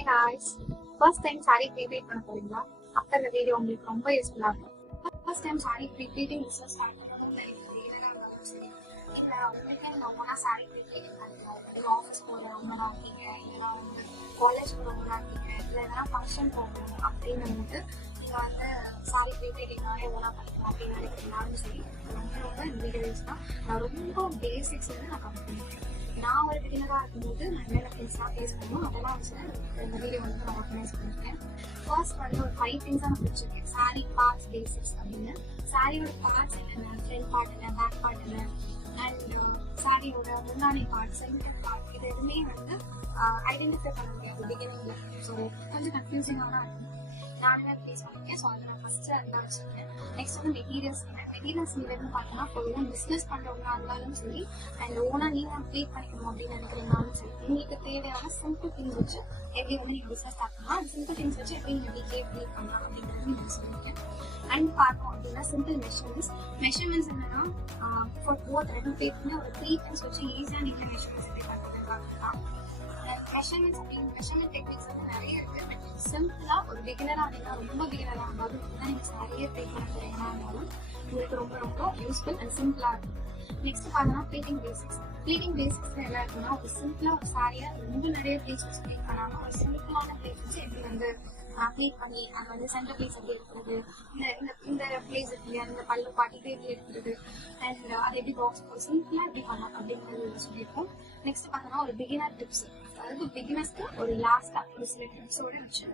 Hi guys, first time saree pre-pleat பண்ண போறீங்களா? After the video உங்களுக்கு ரொம்ப யூஸ்ஃபுல்லா இருக்கும். First time saree pre-pleating business start பண்ணணும் இல்ல உங்களுக்கு நம்ம saree pre-pleating பண்றோம். இல்ல ஆஃபீஸ் போறவங்களா இருக்கீங்க, இல்ல வந்து காலேஜ் போறவங்களா இருக்கீங்க, இல்ல எதனா ஃபங்க்ஷன் போகணும் அப்படின்னும்போது நீங்க வந்து saree pre-pleating-ஆவே எதனா பண்ணிக்கலாம் அப்படின்னு நினைக்கிறீங்களான்னு சொல்லி ரொம்ப இந்த வீடியோஸ் தான் நான் ரொம்ப பேசிக்ஸ் வந்து நான் கவர் பண்ணிக்கிறேன். நான் ஒரு பிகினராக இருக்கும்போது நான் என்னென்ன திங்ஸ்லாம் ஃபேஸ் பண்ணுவோம் அதெல்லாம் வச்சு இந்த வீடியோ வந்து நான் ஆர்கனைஸ் பண்ணியிருக்கேன். ஃபர்ஸ்ட் வந்து ஒரு 5 திங்ஸாக நான் பிடிச்சிருக்கேன். சாரீ பார்ட்ஸ் பேசிக்ஸ் அப்படின்னு. சாரியோட பார்ட்ஸ் என்னென்ன, ஃப்ரண்ட் பார்ட் என்ன, பேக் பார்ட் என்ன, அண்ட் சாரியோட முன்னாடி பார்ட், சென்டர் பார்ட், இது எதுவுமே வந்து ஐடென்டிஃபை பண்ண முடியாது பிகினிங்ல. ஸோ கொஞ்சம் கன்ஃபியூசிங்காக தான் இருக்கும். நானுமே ஃபேஸ் பண்ணிருக்கேன். ஸோ அதில் நான் ஃபர்ஸ்ட் அதுதான் வச்சிருக்கேன். நெக்ஸ்ட் வந்து மெட்டீரியல்ஸ் நீங்கன்னு பார்த்தோம்னா போதும். பிஸ்னஸ் பண்ணுறவங்களா இருந்தாலும் சரி, அண்ட் ஓனா நீங்கள் க்ரியேட் பண்ணிக்கணும் அப்படின்னு நினைக்கிறீங்கனாலும் சரி, உங்களுக்கு தேவையான சிம்பிள் திங்ஸ் வச்சு எப்படி வந்து நீங்கள் பிஸ்னஸ் ஸ்டார்ட் பண்ணலாம், அந்த சிம்பிள் திங்ஸ் வச்சு எப்படி நீங்கள் வீட்லேயே க்ரியேட் பண்ணலாம் அப்படிங்கிறது நான் சொல்லியிருக்கேன். அண்ட் பார்த்தோம் அப்படின்னா சிம்பிள் மெஷர்மெண்ட்ஸ் என்னன்னா ஃபார் போத் 2 பேருக்குமே ஒரு 3 திங்ஸ் வச்சு ஈஸியாக நீங்கள் மெஷர்மெண்ட்ஸ் எப்படி பண்ணுறதுக்காக மெஷர்மெண்ட் டெக்னிக்ஸ் வந்து நிறைய இருக்கு. சிம்பிளா ஒரு பிகினரா இருந்தா, ரொம்ப பிகினரா இருந்தாலும் நீங்க சாரியே ட்ரீட் பண்ண போறீங்கன்னா இருந்தாலும் உங்களுக்கு ரொம்ப ரொம்ப யூஸ்ஃபுல் அண்ட் சிம்பிளா இருக்கும். நெக்ஸ்ட் பார்த்தோம்னா ப்ளீட்டிங் பேசிக்ஸ் என்ன இருக்குன்னா, ஒரு சிம்பிளா ஒரு சாரியை ரொம்ப நிறைய பிளேஸ் வச்சு ப்ளீட் பண்ணாம ஒரு சிம்பிளான பிளேஸ் வச்சு எப்படி வந்து ப்ளீட் பண்ணி அது வந்து சென்டர் பிளேஸ் எப்படி எடுக்கிறது, இந்த பிளேஸ் எப்படி அந்த பல்லு பாட்டிட்டு எப்படி எடுக்கிறது, அண்ட் அதை எப்படி பாக்ஸ் போட்டு சிம்பிளா எப்படி பண்ணலாம் அப்படிங்கிறது சொல்லியிருக்கோம். நெக்ஸ்ட் பார்த்தோம்னா ஒரு பிகினர் டிப்ஸ், அதாவது பிகினர்ஸ்க்கு ஒரு லாஸ்டா ஒரு சில டிப்ஸோட வச்சு